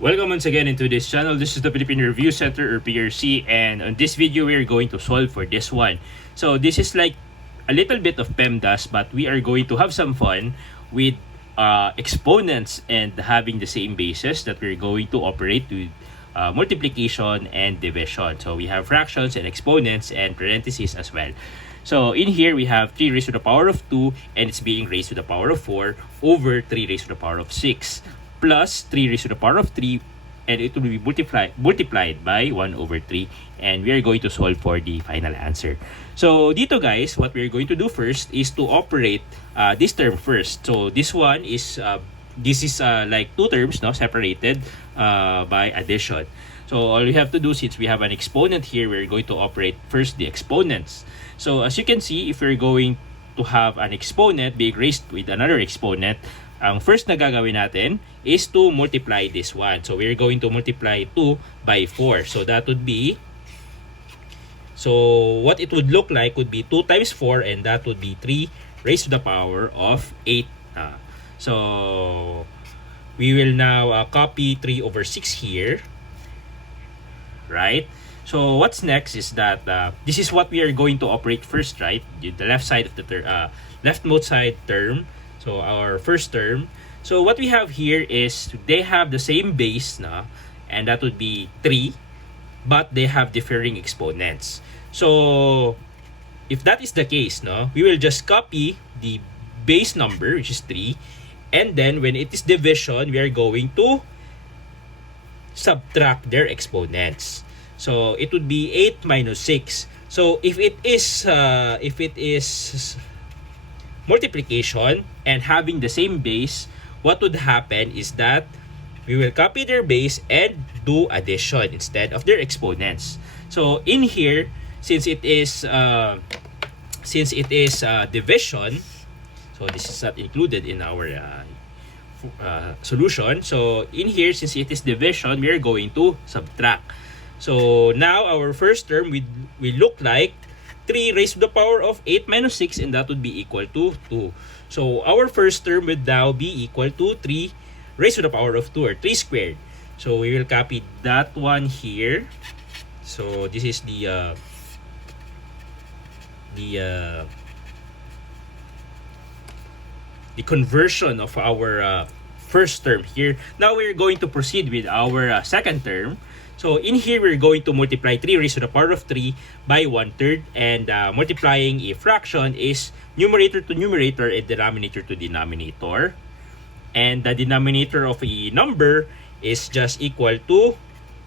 Welcome once again into this channel. This is the Philippine Review Center or PRC, and on this video we are going to solve for this one. So this is like a little bit of PEMDAS, but we are going to have some fun with exponents and having the same basis that we're going to operate with multiplication and division. So we have fractions and exponents and parentheses as well. So in here we have 3 raised to the power of 2 and it's being raised to the power of 4 over 3 raised to the power of 6 plus 3 raised to the power of 3, and it will be multiplied by 1 over 3, and we are going to solve for the final answer. So dito guys, what we're going to do first is to operate this term first. So this one is like two terms now separated by addition. So all we have to do, since we have an exponent here, we're going to operate first the exponents. So as you can see, if we're going to have an exponent being raised with another exponent, ang first na gagawin natin is to multiply this one. So we're going to multiply 2 by 4. So that would be, so what it would look like would be 2 times 4, and that would be 3 raised to the power of 8. So we will now copy 3 over 6 here, right? So what's next is that this is what we are going to operate first, right? The left side of the leftmost side term. So our first term. So what we have here is they have the same base na, and that would be 3, but they have differing exponents. So if that is the case, no, we will just copy the base number, which is 3, and then when it is division, we are going to subtract their exponents. So it would be 8 minus 6. So if it is multiplication and having the same base, what would happen is that we will copy their base and do addition instead of their exponents. So in here, since it is division, so this is not included in our solution. So in here, since it is division, we are going to subtract. So now our first term will look like 3 raised to the power of 8 minus 6, and that would be equal to 2. So our first term would now be equal to 3 raised to the power of 2, or 3 squared. So we will copy that one here. So this is the conversion of our first term here. Now we're going to proceed with our second term. So in here, we're going to multiply 3 raised to the power of 3 by 1/3, and multiplying a fraction is numerator to numerator and denominator to denominator. And the denominator of a number is just equal to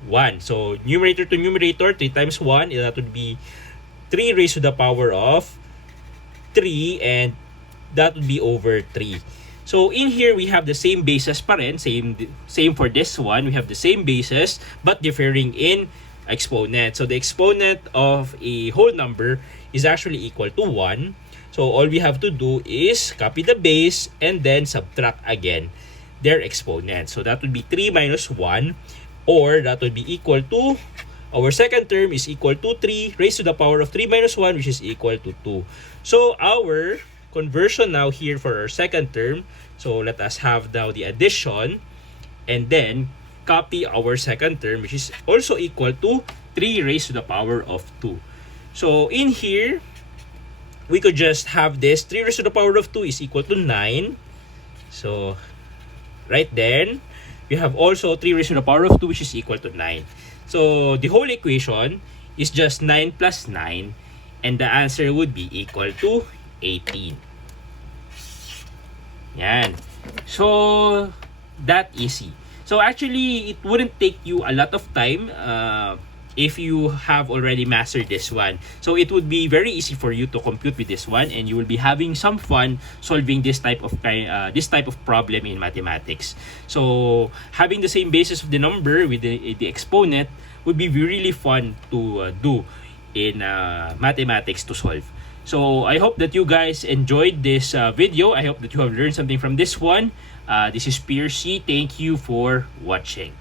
1. So numerator to numerator, 3 times 1, that would be 3 raised to the power of 3, and that would be over 3. So in here, we have the same basis pa rin, same for this one. We have the same basis but differing in exponent. So the exponent of a whole number is actually equal to 1. So all we have to do is copy the base and then subtract again their exponent. So that would be 3 minus 1, or that would be equal to, our second term is equal to 3 raised to the power of 3 minus 1, which is equal to 2. So our conversion now here for our second term, so let us have now the addition and then copy our second term, which is also equal to 3 raised to the power of 2. So in here, we could just have this 3 raised to the power of 2 is equal to 9. So right then, we have also 3 raised to the power of 2, which is equal to 9. So the whole equation is just 9 plus 9, and the answer would be equal to 18. Yan. So that easy. So actually, it wouldn't take you a lot of time if you have already mastered this one. So it would be very easy for you to compute with this one, and you will be having some fun solving this type of problem in mathematics. So having the same basis of the number with the exponent would be really fun to do in mathematics to solve. So I hope that you guys enjoyed this video. I hope that you have learned something from this one. This is PRC. Thank you for watching.